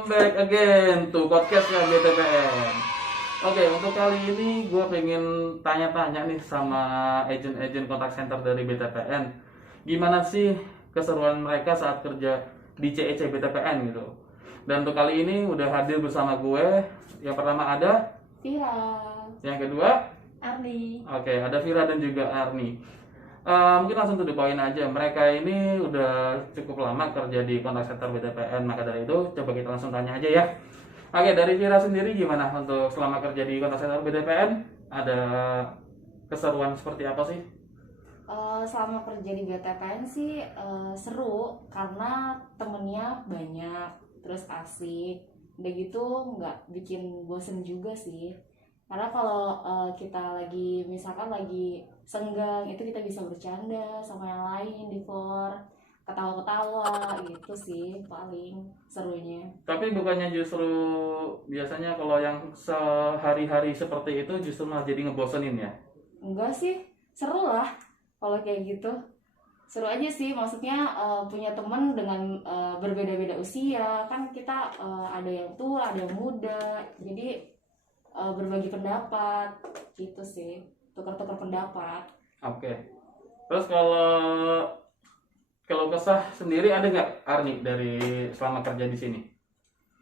welcome back again to podcastnya BTPN. Oke, untuk kali ini gue pengen tanya-tanya nih sama agent-agent kontak center dari BTPN. Gimana sih keseruan mereka saat kerja di CEC BTPN gitu. Dan untuk kali ini udah hadir bersama gue. Yang pertama ada Vira, yang kedua Ardi. Oke, ada Vira dan juga Arni. Mungkin langsung to the point aja. Mereka ini udah cukup lama kerja di kontak center BTPN, maka dari itu coba kita langsung tanya aja ya. Oke, dari Vira sendiri gimana untuk selama kerja di kontak center BTPN? Ada keseruan seperti apa sih? Selama kerja di BTPN sih seru karena temennya banyak, terus asik. Udah gitu nggak bikin bosen juga sih. Karena kalau kita lagi misalkan lagi senggang itu kita bisa bercanda sama yang lain di floor, ketawa-ketawa gitu sih paling serunya. Tapi bukannya justru biasanya kalau yang sehari-hari seperti itu justru malah jadi ngebosenin ya? Enggak sih, seru lah kalau kayak gitu. Seru aja sih, maksudnya punya teman dengan berbeda-beda usia. Kan kita ada yang tua, ada yang muda. Jadi berbagi pendapat gitu sih, tukar-tukar pendapat. Oke. Terus kalau kesah sendiri ada nggak Arni dari selama kerja di sini?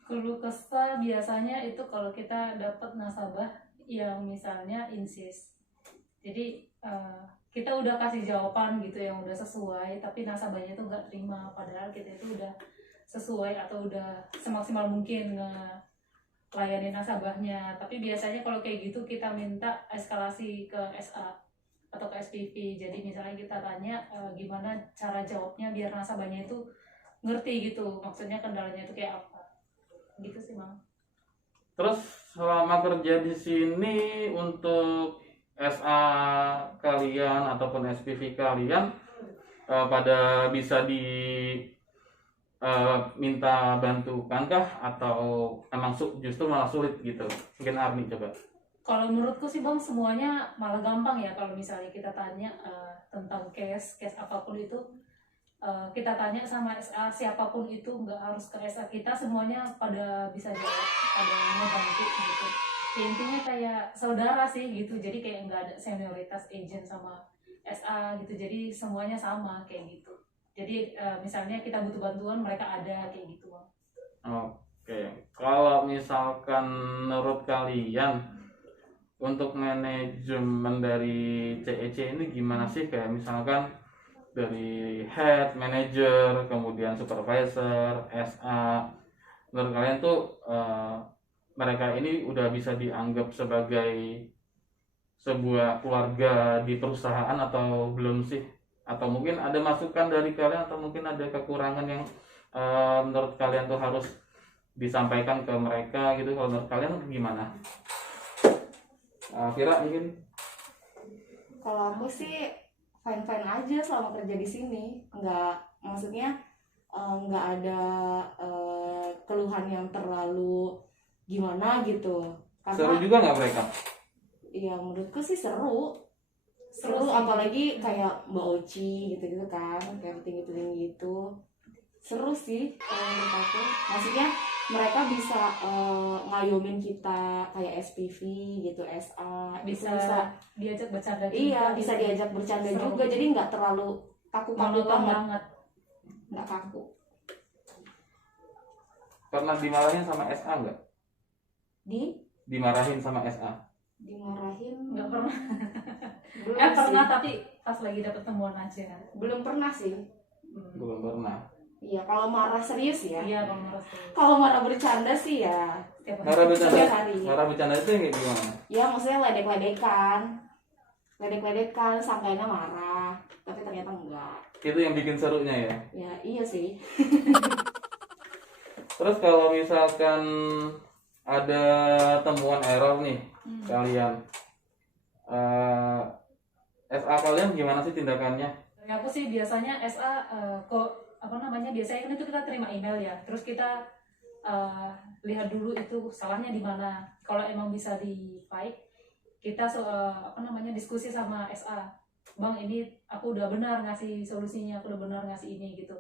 Keluh kesah biasanya itu kalau kita dapat nasabah yang misalnya insist. Jadi kita udah kasih jawaban gitu yang udah sesuai, tapi nasabahnya itu nggak terima. Padahal kita itu udah sesuai atau udah semaksimal mungkin layani nasabahnya. Tapi biasanya kalau kayak gitu kita minta eskalasi ke SA atau ke SPV. Jadi misalnya kita tanya gimana cara jawabnya biar nasabahnya itu ngerti gitu, maksudnya kendalanya itu kayak apa. Gitu sih, Mang. Terus selama kerja di sini untuk SA kalian ataupun SPV kalian pada bisa minta bantukan kah atau emang justru malah sulit gitu? Mungkin Arni coba. Kalau menurutku sih Bang semuanya malah gampang ya kalau misalnya kita tanya tentang case apapun itu kita tanya sama SA siapapun itu, nggak harus ke SA kita, semuanya pada bisa jawab, pada ngebantu gitu. Ya, intinya kayak saudara sih gitu, jadi kayak nggak ada senioritas agent sama SA gitu, jadi semuanya sama kayak gitu. Jadi misalnya kita butuh bantuan mereka ada kayak gitu Bang. Oke, kalau misalkan menurut kalian untuk manajemen dari CEC ini gimana sih? Kayak misalkan dari head, manager, kemudian supervisor, SA, menurut kalian tuh mereka ini udah bisa dianggap sebagai sebuah keluarga di perusahaan atau belum sih? Atau mungkin ada masukan dari kalian atau mungkin ada kekurangan yang menurut kalian tuh harus disampaikan ke mereka gitu? Kalau menurut kalian gimana? Vira mungkin? Kalau aku sih fine-fine aja selama kerja di sini, maksudnya nggak ada keluhan yang terlalu gimana gitu. Seru Karena juga nggak mereka? ya menurutku sih seru Seru sih. apalagi kayak Mbak Oci gitu-gitu kan, kayak tinggi-tinggi gitu. Seru sih kalau menurut aku, maksudnya mereka bisa ngayomin kita kayak SPV gitu, SA Bisa diajak bercanda juga. iya bisa gitu. diajak bercanda Seru. juga, jadi nggak terlalu kaku-kaku Monoton banget, banget. nggak kaku. Pernah dimarahin sama SA nggak? Dimarahin sama SA? Dimarahin Nggak pernah. belum Pernah sih. tapi pas lagi dapet temuan aja. Belum pernah sih. Belum pernah. Iya, kalau marah serius ya. Iya Bang Rosti. Kalau marah bercanda sih ya Setiap hari. Marah bercanda, setiap hari. marah bercanda itu yang kayak gimana? Ya maksudnya ledek-ledekan, sangkanya marah, tapi ternyata enggak. Itu yang bikin serunya ya. Ya iya sih. Terus kalau misalkan ada temuan error nih kalian, SA kalian gimana sih tindakannya? Dari aku sih biasanya SA biasanya kan itu kita terima email ya, terus kita lihat dulu itu salahnya di mana. Kalau emang bisa di fight, kita diskusi sama SA, Bang ini aku udah benar ngasih solusinya, aku udah benar ngasih ini gitu.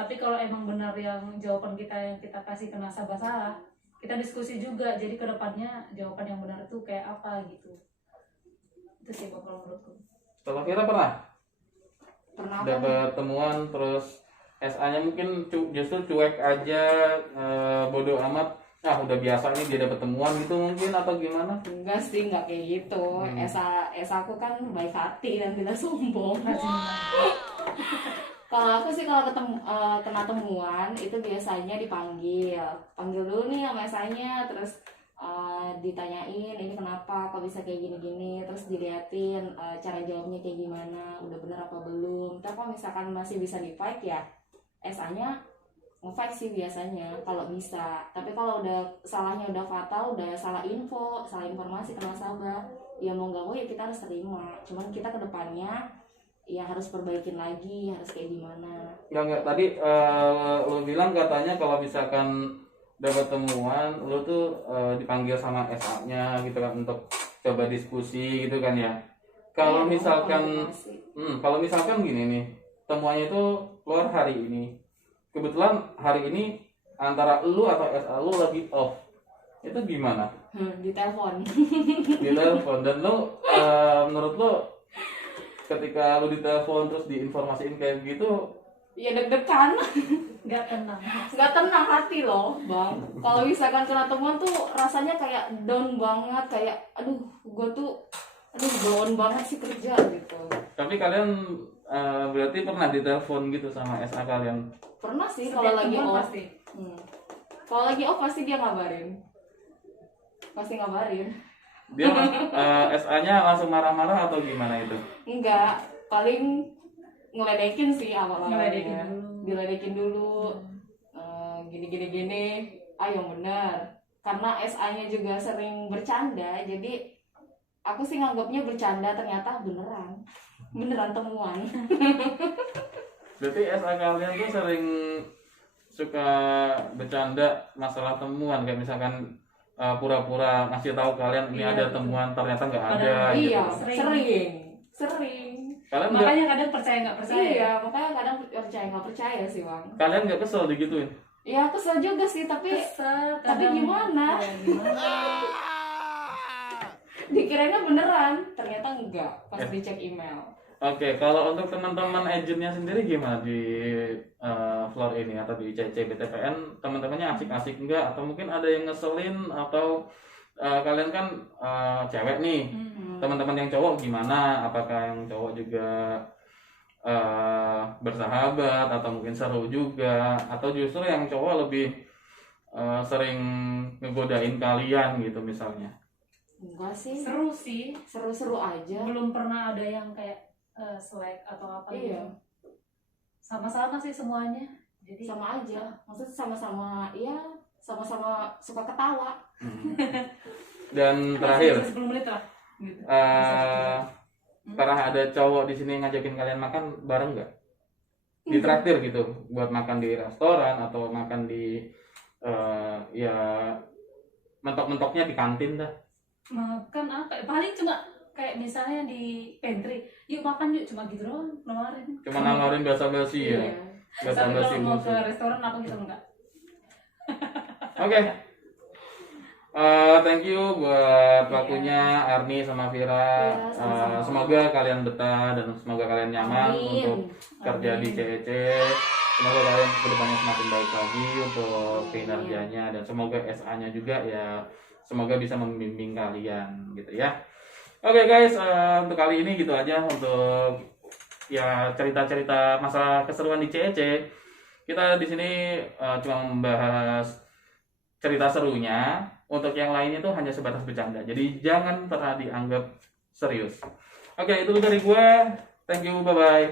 Tapi kalau emang benar yang jawaban kita yang kita kasih ke nasabah salah, kita diskusi juga. Jadi kedepannya jawaban yang benar itu kayak apa gitu. Itu sih kalau menurutku. Kalau Vira pernah Pernah apa nih? dapat temuan terus SA-nya mungkin justru cuek aja, bodoh amat, udah biasa nih dia dapat temuan gitu mungkin, atau gimana? Enggak sih, enggak kayak gitu. Esa aku kan baik hati dan tidak sombong. Kalau aku sih kalau kena temuan itu biasanya panggil dulu nih sama esanya, terus ditanyain ini kenapa kok bisa kayak gini-gini, terus diliatin cara jawabnya kayak gimana, udah bener apa belum. Tapi kalau misalkan masih bisa di fight ya esanya nge-fight sih biasanya kalau bisa. Tapi kalau udah salahnya udah fatal, udah salah informasi ke nasabah, ya mau nggak mau ya kita harus terima. Cuman kita ke depannya ya harus perbaikin lagi, harus kayak gimana. Enggak, tadi lo bilang katanya kalau misalkan dapat temuan lo tuh dipanggil sama SA-nya gitu kan untuk coba diskusi gitu kan ya. Kalau misalkan gini nih, temuannya itu keluar hari ini, kebetulan hari ini antara lu atau SA lu lagi off, itu gimana? Di telepon. Dan lu menurut lu ketika lu ditelepon terus diinformasiin kayak gitu, Ya deg-degan. Nggak tenang. Nggak tenang hati loh bang. Kalau misalkan kena temuan tuh rasanya kayak down banget, kayak aduh down banget sih kerja gitu. tapi kalian berarti pernah ditelepon gitu sama SA kalian? Pernah sih Setiap kalau lagi temuan off. pasti. Kalau lagi off pasti dia ngabarin. Dia SA-nya langsung marah-marah atau gimana itu? Enggak, paling ngeledekin sih awal-awalnya. Diledekin dulu. Gini. Yang benar. Karena SA-nya juga sering bercanda, jadi aku sih nganggapnya bercanda, ternyata beneran temuan. Berarti SA kalian tuh sering suka bercanda masalah temuan, kayak misalkan pura-pura ngasih tahu kalian ini ada temuan, ternyata nggak ada. Iya, gitu. sering. Kalian Makanya kadang percaya nggak percaya. Iya, makanya kadang percaya nggak percaya sih bang. kalian nggak kesel digituin? Ya kesel juga sih, tapi gimana? Dikirainnya beneran, ternyata enggak pas dicek email. Oke, kalau untuk teman-teman agentnya sendiri gimana di floor ini atau di CC BTPN, teman-temannya asik-asik enggak, atau mungkin ada yang ngeselin, atau kalian kan cewek nih, teman-teman yang cowok gimana? Apakah yang cowok juga bersahabat atau mungkin seru juga, atau justru yang cowok lebih sering ngegodain kalian gitu misalnya? Enggak sih, Seru sih. seru-seru aja. Belum pernah ada yang kayak selek atau apa Iya. gitu. Sama-sama sih semuanya. Jadi Sama aja, maksudnya sama-sama suka ketawa. Dan terakhir, 10 menit lah. Gitu. pernah ada cowok di sini ngajakin kalian makan bareng nggak? Ditraktir gitu, buat makan di restoran atau makan di ya mentok-mentoknya di kantin dah. Makan apa? Paling cuma kayak misalnya di pantry, yuk makan yuk, cuma gitu doang nawarin. Cuma nawarin basa-basi ya. Iya. Tapi Basa-basi kalau mau musuh. ke restoran apa gitu enggak. Oke. Thank you buat waktunya Arni sama Vira. Iya, sama-sama. Semoga kalian betah dan semoga kalian nyaman Amin. untuk kerja di CEC. Semoga kalian kedepannya semakin baik lagi untuk kinerjanya, dan semoga SA-nya juga ya semoga bisa membimbing kalian gitu ya. Oke guys, untuk kali ini gitu aja untuk ya cerita-cerita masalah keseruan di CEC. Kita di sini cuma membahas cerita serunya. Untuk yang lainnya itu hanya sebatas bercanda. Jadi jangan pernah dianggap serius. Oke, itu dari gue. Thank you, bye-bye.